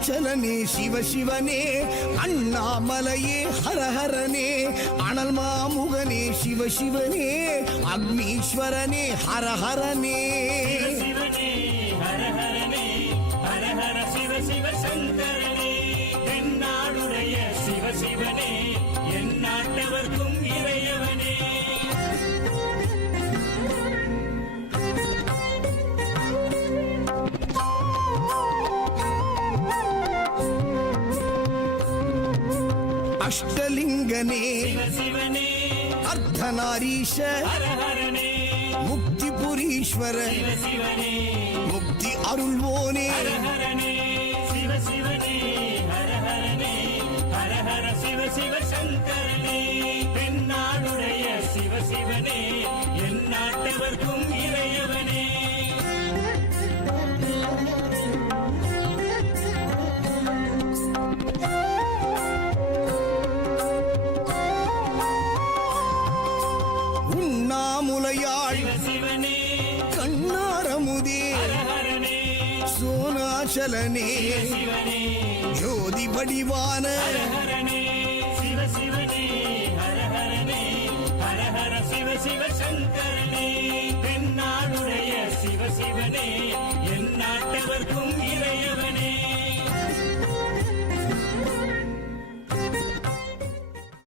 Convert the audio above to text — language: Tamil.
அருணாச்சலனே சிவசிவனே அண்ணாமலையே ஹரஹரனே அனல் மாமுகனே சிவசிவனே அக்னீஸ்வரனே ஹரஹரனே சிவனே ஹரஹரனே ஹரஹர சிவ சிவ சங்கரனே தென்னாடுடைய சிவசிவனே என் நாட்டவர்க்கும் இறையவனே அஷ்டலிங்கனே சிவசிவனே அர்த்தநாரீஷ ஹரஹரனே முக்திபுரீஸ்வர சிவசிவனே முக்தி அருள்வோனே ஹரஹரனே சிவசிவனே ஹரஹரனே ஹரஹர சிவ சிவ சங்கரனே தென்னாடுடைய சிவசிவனே என் நாட்டவர்க்கும் இறையவனே உண்ணாமுலையாள் சிவசிவனே கண்ணாரமுதே ஹரஹரனே சோனாச்சலனே சிவனே ஜோதி வடிவான ஹரஹரனே சிவசிவனே ஹரஹரனே ஹரஹர சிவ சிவ சங்கரனே தென்னாடுடைய சிவசிவனே என் நாட்டவர்க்கும் இறைய